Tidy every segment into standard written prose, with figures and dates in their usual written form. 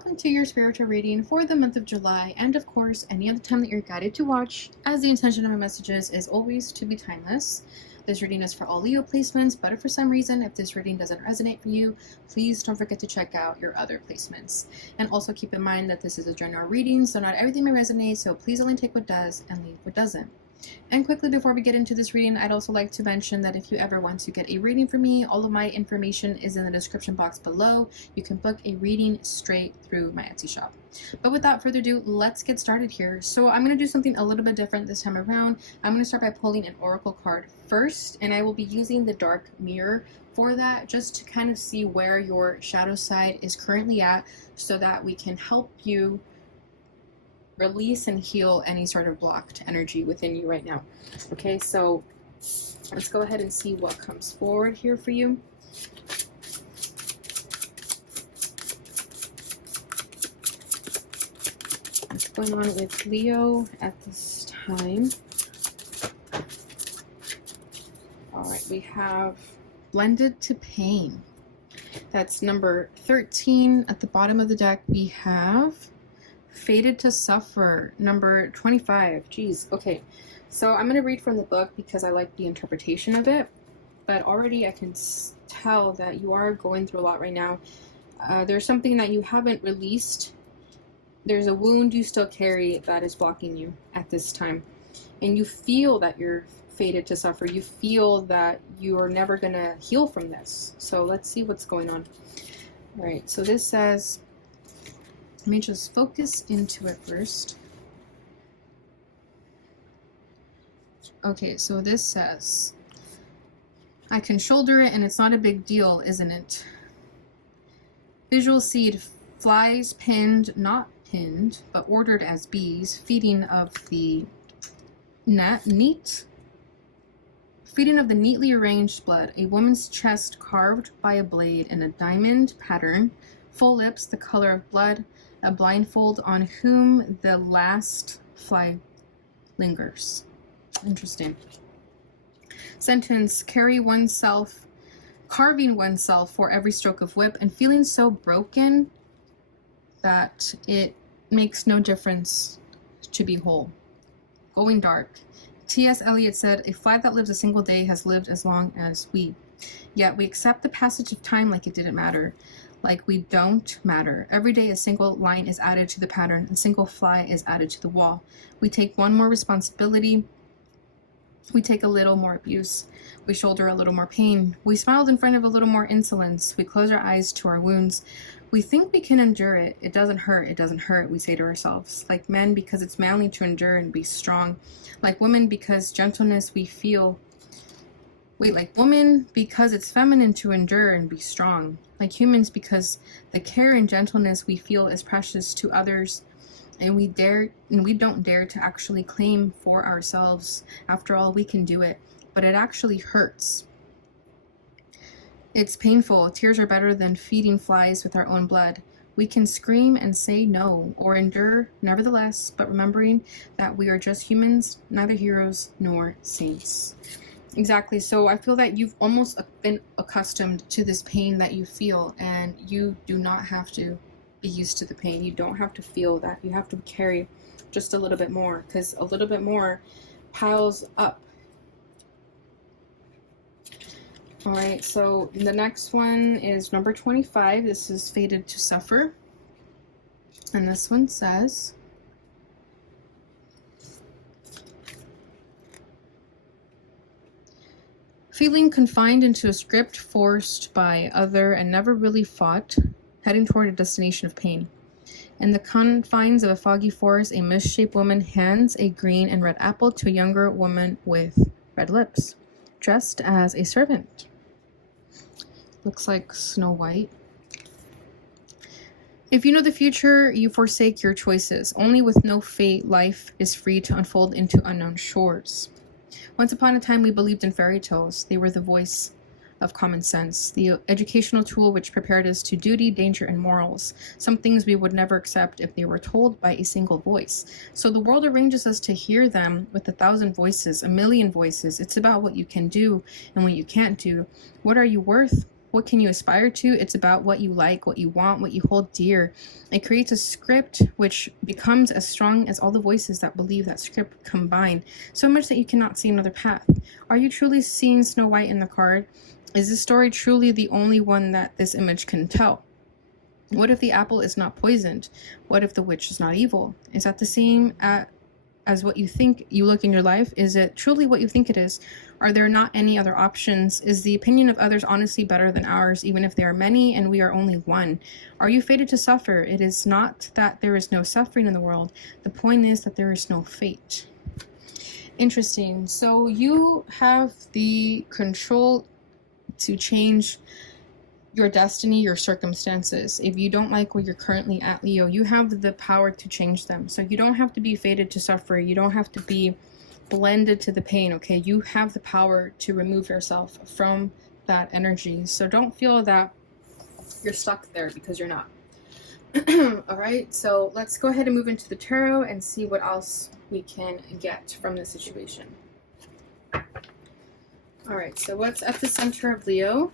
welcome to your spiritual reading for the month of July, and of course any other time that you're guided to watch, as the intention of my messages is always to be timeless. This reading is for all Leo placements, but if for some reason if this reading doesn't resonate for you, please don't forget to check out your other placements. And also keep in mind that this is a general reading, so not everything may resonate, so please only take what does and leave what doesn't. And quickly before we get into this reading, I'd also like to mention that if you ever want to get a reading from me, all of my information is in the description box below. You can book a reading straight through my Etsy shop. But without further ado, let's get started here. So I'm going to do something a little bit different this time around. I'm going to start by pulling an oracle card first, and I will be using the dark mirror for that, just to kind of see where your shadow side is currently at, so that we can help you release and heal any sort of blocked energy within you right now. Okay, so let's go ahead and see what comes forward here for you. What's going on with Leo at this time? All right, we have blended to pain. That's number 13. At the bottom of the deck, we have fated to suffer, number 25. Geez. Okay, so I'm going to read from the book because I like the interpretation of it, but already I can tell that you are going through a lot right now. There's something that you haven't released. There's a wound you still carry that is blocking you at this time, and you feel that you're fated to suffer. You feel that you are never going to heal from this. So let's see what's going on. All right, so this says, let me just focus into it first. Okay, so this says, I can shoulder it and it's not a big deal, isn't it? Visual seed, flies pinned, not pinned, but ordered as bees, feeding of the feeding of the neatly arranged blood, a woman's chest carved by a blade in a diamond pattern, full lips, the color of blood, a blindfold on whom the last fly lingers. Interesting. Sentence, carving oneself for every stroke of whip, and feeling so broken that it makes no difference to be whole. Going dark. T.S. Eliot said, a fly that lives a single day has lived as long as we. Yet we accept the passage of time like it didn't matter. Like we don't matter. Every day a single line is added to the pattern, a single fly is added to the wall. We take one more responsibility. We take a little more abuse. We shoulder a little more pain. We smiled in front of a little more insolence. We close our eyes to our wounds. We think we can endure it. It doesn't hurt, we say to ourselves. Like men, because it's manly to endure and be strong. Like women, because gentleness we feel. Like women, because it's feminine to endure and be strong. Like humans, because the care and gentleness we feel is precious to others, and we don't dare to actually claim for ourselves. After all, we can do it, but it actually hurts. It's painful. Tears are better than feeding flies with our own blood. We can scream and say no, or endure nevertheless, but remembering that we are just humans, neither heroes nor saints. Exactly. So I feel that you've almost been accustomed to this pain that you feel, and you do not have to be used to the pain. You don't have to feel that. You have to carry just a little bit more, because a little bit more piles up. All right, so the next one is number 25. This is fated to suffer. And this one says, feeling confined into a script forced by other and never really fought, heading toward a destination of pain. In the confines of a foggy forest, a misshaped woman hands a green and red apple to a younger woman with red lips, dressed as a servant. Looks like Snow White. If you know the future, you forsake your choices. Only with no fate, life is free to unfold into unknown shores. Once upon a time, we believed in fairy tales. They were the voice of common sense, the educational tool which prepared us to duty, danger, and morals. Some things we would never accept if they were told by a single voice. So the world arranges us to hear them with 1,000 voices, 1,000,000 voices. It's about what you can do and what you can't do. What are you worth? what can you aspire to? It's about what you like, what you want, what you hold dear. It creates a script which becomes as strong as all the voices that believe that script combined, so much that you cannot see another path. Are you truly seeing Snow White in the card? Is this story truly the only one that this image can tell? What if the apple is not poisoned? What if the witch is not evil? Is that the same as what you think you look in your life? Is it truly what you think it is? Are there not any other options? Is the opinion of others honestly better than ours, even if there are many and we are only one? Are you fated to suffer? It is not that there is no suffering in the world. The point is that there is no fate. Interesting. So you have the control to change your destiny, your circumstances. If you don't like where you're currently at, Leo, you have the power to change them. So you don't have to be fated to suffer. You don't have to be blended to the pain, okay? You have the power to remove yourself from that energy. So don't feel that you're stuck there, because you're not. All right, so let's go ahead and move into the tarot and see what else we can get from the situation. All right, so what's at the center of Leo?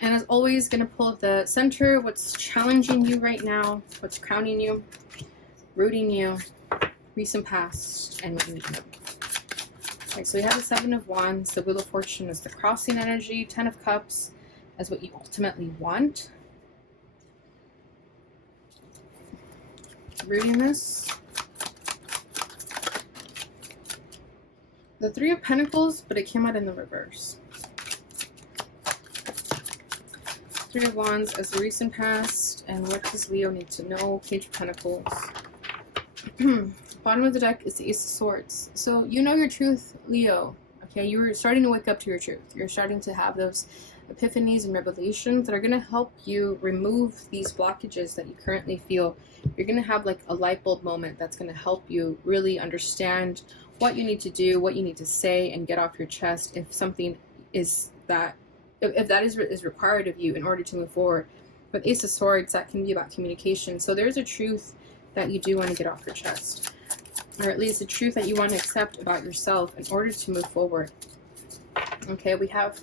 And as always, going to pull up the center, what's challenging you right now, what's crowning you, rooting you, recent past, and what you need to know. Okay, so we have the Seven of Wands, the Wheel of Fortune is the crossing energy, Ten of Cups as what you ultimately want. Rooting this. The Three of Pentacles, but it came out in the reverse. Three of Wands as the recent past, and what does Leo need to know? Page of Pentacles. Bottom of the deck is the Ace of Swords. So you know your truth, Leo. Okay, you're starting to wake up to your truth. You're starting to have those epiphanies and revelations that are going to help you remove these blockages that you currently feel. You're going to have like a light bulb moment that's going to help you really understand what you need to do, what you need to say, and get off your chest if something is that, if that is required of you in order to move forward. With Ace of Swords, that can be about communication. So there's a truth that you do want to get off your chest, or at least a truth that you want to accept about yourself in order to move forward. Okay, we have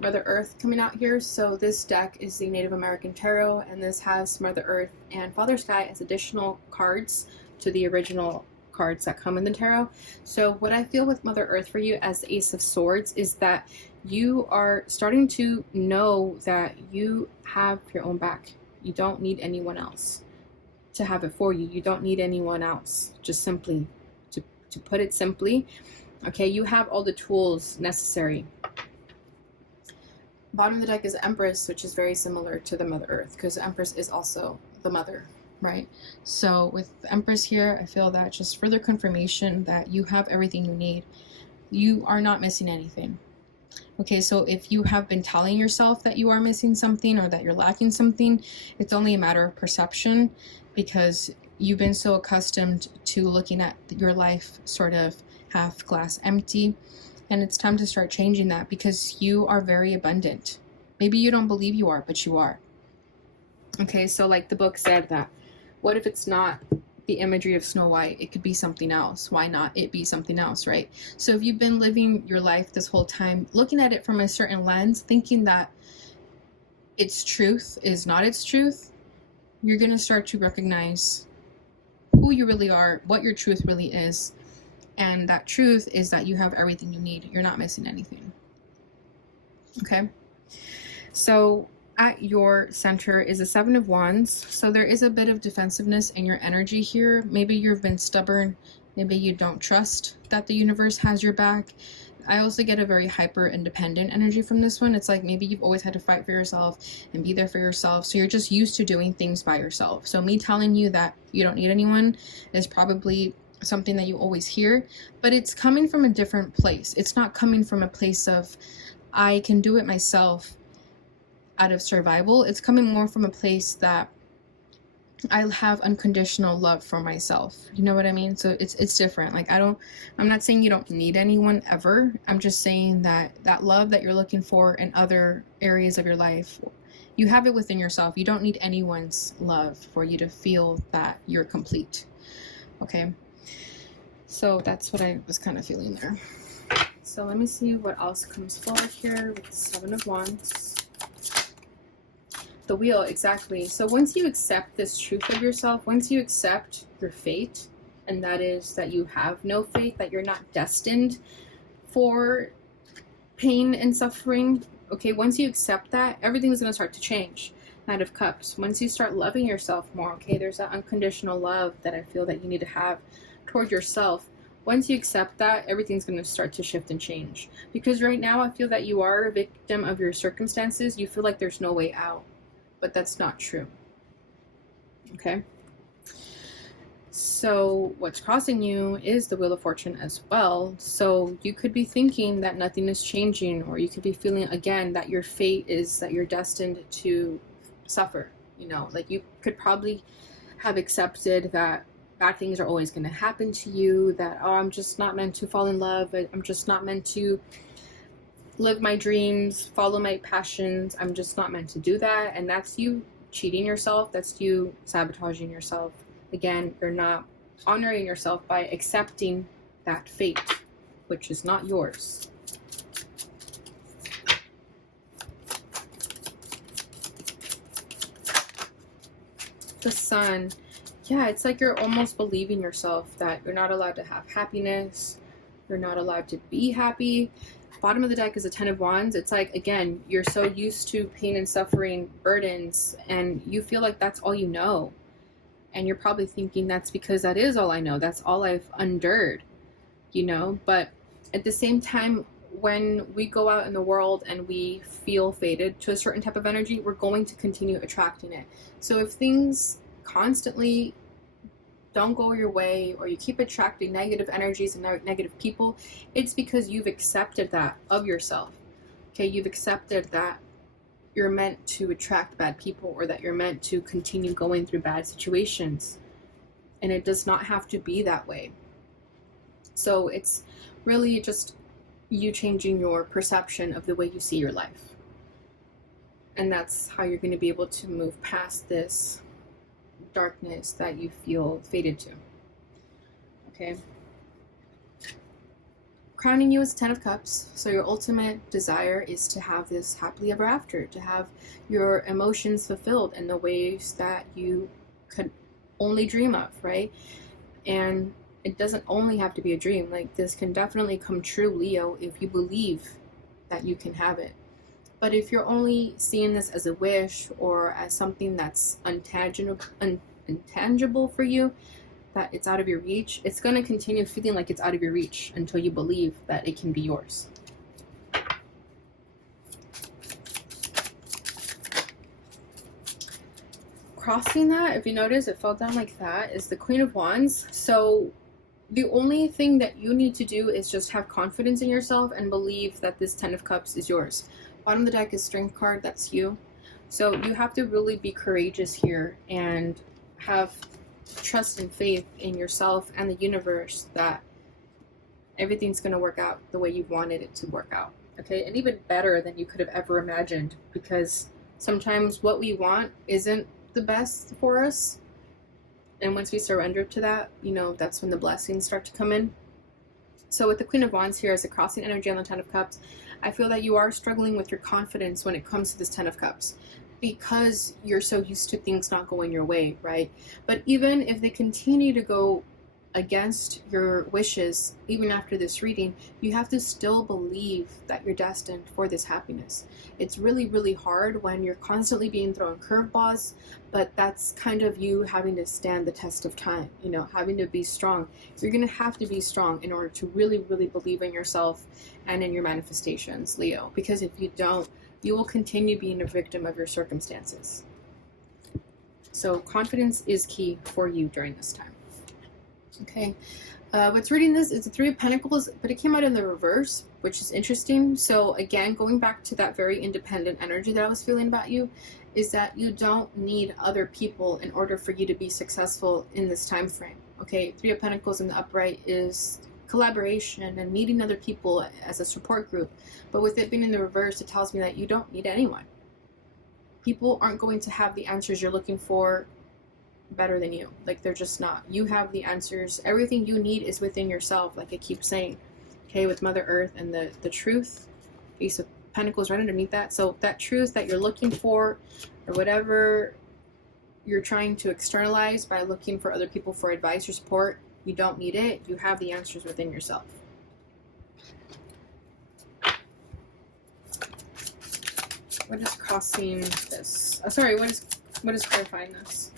Mother Earth coming out here. So this deck is the Native American Tarot, and this has Mother Earth and Father Sky as additional cards to the original cards that come in the tarot. So what I feel with Mother Earth for you as the Ace of Swords is that you are starting to know that you have your own back. You don't need anyone else to have it for you. You don't need anyone else. Just simply, to put it simply, okay, you have all the tools necessary. Bottom of the deck is Empress, which is very similar to the Mother Earth, because Empress is also the mother, right? So with Empress here, I feel that just further confirmation that you have everything you need. You are not missing anything. Okay, so if you have been telling yourself that you are missing something or that you're lacking something, it's only a matter of perception, because you've been so accustomed to looking at your life sort of half glass empty. And it's time to start changing that, because you are very abundant. Maybe you don't believe you are, but you are. Okay, so like the book said, that what if it's not the imagery of Snow White? It could be something else. Why not it be something else, right? So if you've been living your life this whole time looking at it from a certain lens, thinking that its truth is not its truth, you're going to start to recognize who you really are, what your truth really is. And that truth is that you have everything you need. You're not missing anything. Okay? So at your center is a Seven of Wands. So there is a bit of defensiveness in your energy here. Maybe you've been stubborn. Maybe you don't trust that the universe has your back. I also get a very hyper independent energy from this one. It's like maybe you've always had to fight for yourself and be there for yourself. So you're just used to doing things by yourself. So me telling you that you don't need anyone is probably something that you always hear, but it's coming from a different place. It's not coming from a place of I can do it myself out of survival. It's coming more from a place that I have unconditional love for myself. You know what I mean? So it's different. Like I'm not saying you don't need anyone ever. I'm just saying that that love that you're looking for in other areas of your life, you have it within yourself. You don't need anyone's love for you to feel that you're complete. Okay? So that's what I was kind of feeling there. So let me see what else comes forward here with the Seven of Wands. The Wheel, exactly. So once you accept this truth of yourself, once you accept your fate, and that is that you have no fate, that you're not destined for pain and suffering, okay, once you accept that, everything's going to start to change. Knight of Cups. Once you start loving yourself more, okay, there's that unconditional love that I feel that you need to have toward yourself. Once you accept that, everything's going to start to shift and change. Because right now, I feel that you are a victim of your circumstances. You feel like there's no way out. But that's not true. Okay? So what's crossing you is the Wheel of Fortune as well. So you could be thinking that nothing is changing, or you could be feeling again that your fate is that you're destined to suffer. You know, like you could probably have accepted that bad things are always going to happen to you, that, oh, I'm just not meant to fall in love, I'm just not meant to live my dreams, follow my passions, I'm just not meant to do that. And that's you cheating yourself, that's you sabotaging yourself. Again, you're not honoring yourself by accepting that fate, which is not yours. The Sun. Yeah, it's like you're almost believing yourself that you're not allowed to have happiness, you're not allowed to be happy. Bottom of the deck is a Ten of Wands. It's like, again, you're so used to pain and suffering, burdens, and you feel like that's all you know. And you're probably thinking that's because that is all I know. That's all I've endured, you know? But at the same time, when we go out in the world and we feel fated to a certain type of energy, we're going to continue attracting it. So if things constantly don't go your way, or you keep attracting negative energies and negative people, it's because you've accepted that of yourself. Okay, you've accepted that you're meant to attract bad people, or that you're meant to continue going through bad situations. And it does not have to be that way. So it's really just you changing your perception of the way you see your life. And that's how you're going to be able to move past this darkness that you feel fated to. Okay. Crowning you is 10 of Cups. So your ultimate desire is to have this happily ever after, to have your emotions fulfilled in the ways that you could only dream of, right? And it doesn't only have to be a dream. Like, this can definitely come true, Leo, if you believe that you can have it. But if you're only seeing this as a wish, or as something that's intangible for you, that it's out of your reach, it's going to continue feeling like it's out of your reach until you believe that it can be yours. Crossing that, if you notice, it fell down like that, is the Queen of Wands. So the only thing that you need to do is just have confidence in yourself and believe that this 10 of Cups is yours. Bottom of the deck is Strength card, that's you. So you have to really be courageous here and have trust and faith in yourself and the universe that everything's going to work out the way you wanted it to work out. Okay, and even better than you could have ever imagined, because sometimes what we want isn't the best for us. And once we surrender to that, you know, that's when the blessings start to come in. So with the Queen of Wands here as a crossing energy on the 10 of Cups, I feel that you are struggling with your confidence when it comes to this 10 of Cups, because you're so used to things not going your way, right? But even if they continue to go against your wishes, even after this reading, you have to still believe that you're destined for this happiness. It's really, really hard when you're constantly being thrown curveballs, but that's kind of you having to stand the test of time, you know, having to be strong. You're going to have to be strong in order to really, really believe in yourself and in your manifestations, Leo, because if you don't, you will continue being a victim of your circumstances. So confidence is key for you during this time. Okay, what's reading this is the Three of Pentacles, but it came out in the reverse, which is interesting. So again, going back to that very independent energy that I was feeling about you, is that you don't need other people in order for you to be successful in this time frame. Okay, Three of Pentacles in the upright is collaboration and meeting other people as a support group. But with it being in the reverse, it tells me that you don't need anyone. People aren't going to have the answers you're looking for better than you. Like, they're just not. You have the answers. Everything you need is within yourself, like I keep saying. okay, with Mother Earth and the truth. Ace of Pentacles right underneath that. So that truth that you're looking for, or whatever you're trying to externalize by looking for other people for advice or support, you don't need it. You have the answers within yourself. What is crossing this? Sorry, what is clarifying this?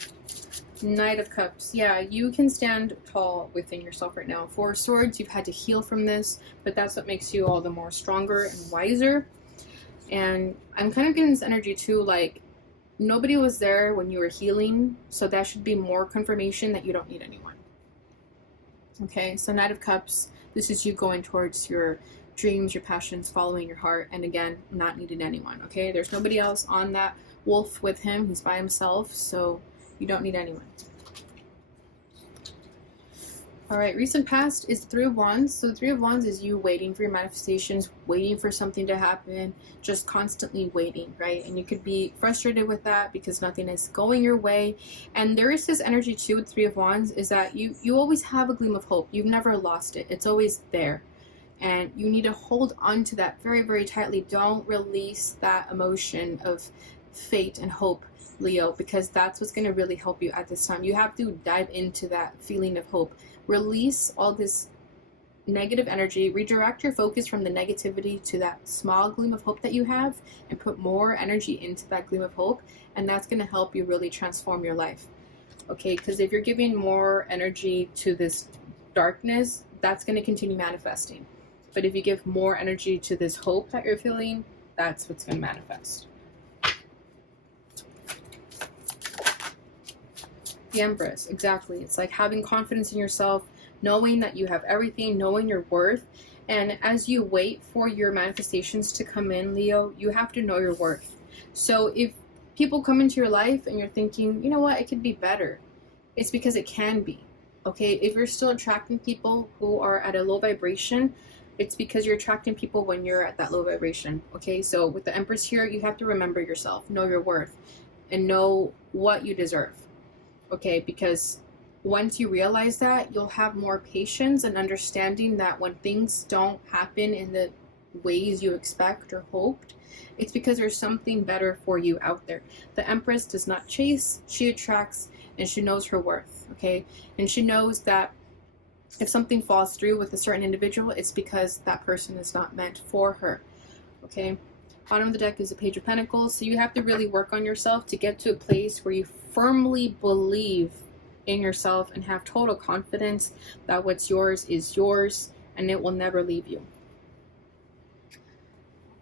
Knight of Cups. Yeah, you can stand tall within yourself right now. Four of Swords, you've had to heal from this, but that's what makes you all the more stronger and wiser. And I'm kind of getting this energy too, like, nobody was there when you were healing, so that should be more confirmation that you don't need anyone. Okay, so Knight of Cups, this is you going towards your dreams, your passions, following your heart, and again, not needing anyone. Okay, there's nobody else on that wolf with him. He's by himself, so you don't need anyone. All right, recent past is the Three of Wands. So the Three of Wands is you waiting for your manifestations, waiting for something to happen, just constantly waiting, right? And you could be frustrated with that because nothing is going your way. And there is this energy too with Three of Wands, is that you always have a gleam of hope. You've never lost it. It's always there. And you need to hold on to that very, very tightly. Don't release that emotion of fate and hope, Leo, because that's what's going to really help you at this time. You have to dive into that feeling of hope. Release all this negative energy, redirect your focus from the negativity to that small gleam of hope that you have, and put more energy into that gleam of hope, and that's going to help you really transform your life. Okay, because if you're giving more energy to this darkness, that's going to continue manifesting. But if you give more energy to this hope that you're feeling, that's what's going to manifest. The Empress, exactly. It's like having confidence in yourself, knowing that you have everything, knowing your worth. And as you wait for your manifestations to come in, Leo, you have to know your worth. So if people come into your life and you're thinking, you know what, it could be better, it's because it can be. Okay, if you're still attracting people who are at a low vibration, it's because you're attracting people when you're at that low vibration. Okay, so with the Empress here, you have to remember yourself, know your worth, and know what you deserve. Okay, because once you realize that, you'll have more patience and understanding that when things don't happen in the ways you expect or hoped, it's because there's something better for you out there. The Empress does not chase, she attracts, and she knows her worth, okay? And she knows that if something falls through with a certain individual, it's because that person is not meant for her, okay? Bottom of the deck is the Page of Pentacles, so you have to really work on yourself to get to a place where you firmly believe in yourself and have total confidence that what's yours is yours and it will never leave you.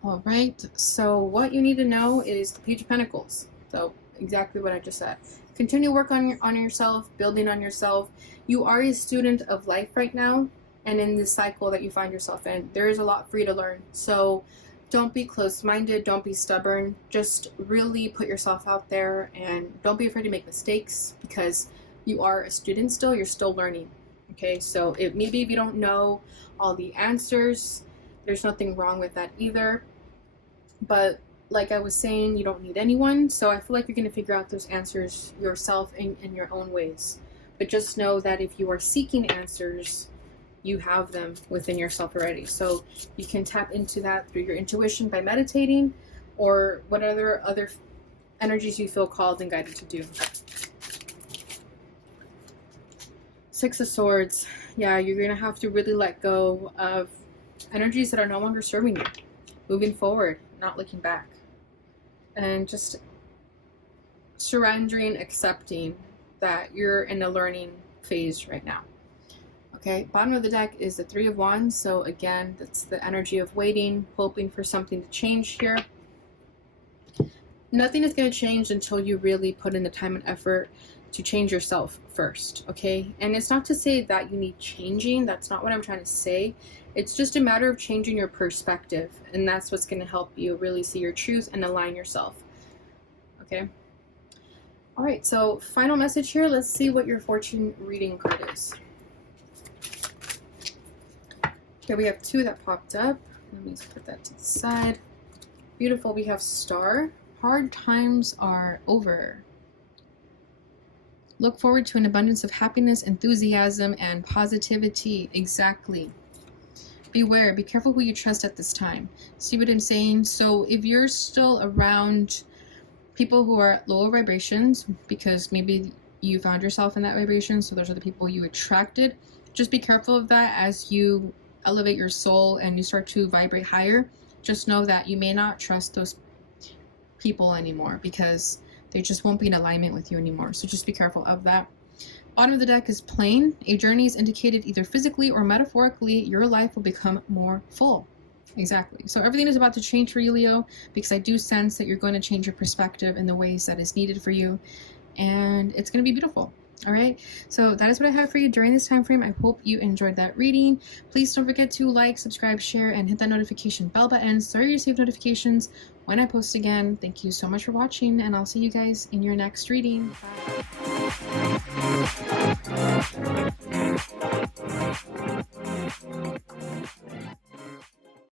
All right, so what you need to know is the Page of Pentacles. So exactly what I just said. Continue to work on yourself, building on yourself. You are a student of life right now, and in this cycle that you find yourself in, there is a lot for you to learn. So don't be closed-minded, don't be stubborn, just really put yourself out there and don't be afraid to make mistakes because you are a student still, you're still learning, okay? So maybe if you don't know all the answers, there's nothing wrong with that either, but like I was saying, you don't need anyone, so I feel like you're going to figure out those answers yourself in your own ways. But just know that if you are seeking answers, you have them within yourself already. So you can tap into that through your intuition by meditating or whatever other energies you feel called and guided to do. Six of Swords. Yeah, you're going to have to really let go of energies that are no longer serving you. Moving forward, not looking back. And just surrendering, accepting that you're in a learning phase right now. Okay, bottom of the deck is the Three of Wands. So again, that's the energy of waiting, hoping for something to change here. Nothing is going to change until you really put in the time and effort to change yourself first, okay? And it's not to say that you need changing. That's not what I'm trying to say. It's just a matter of changing your perspective, and that's what's going to help you really see your truth and align yourself, okay? All right, so final message here. Let's see what your fortune reading card is. Okay, we have two that popped up. Let me just put that to the side. Beautiful, we have Star. Hard times are over. Look forward to an abundance of happiness, enthusiasm, and positivity. Exactly. beware, be careful who you trust at this time. See what I'm saying? So if you're still around people who are at lower vibrations, because maybe you found yourself in that vibration, so those are the people you attracted, just be careful of that as you elevate your soul and you start to vibrate higher. Just know that you may not trust those people anymore because they just won't be in alignment with you anymore. So just be careful of that. Bottom of the deck is plain. A journey is indicated either physically or metaphorically. Your life will become more full. Exactly. So everything is about to change for you, Leo, because I do sense that you're going to change your perspective in the ways that is needed for you. And it's going to be beautiful. All right. So that is what I have for you during this time frame. I hope you enjoyed that reading. Please don't forget to like, subscribe, share, and hit that notification bell button so you receive notifications when I post again. Thank you so much for watching, and I'll see you guys in your next reading. Bye.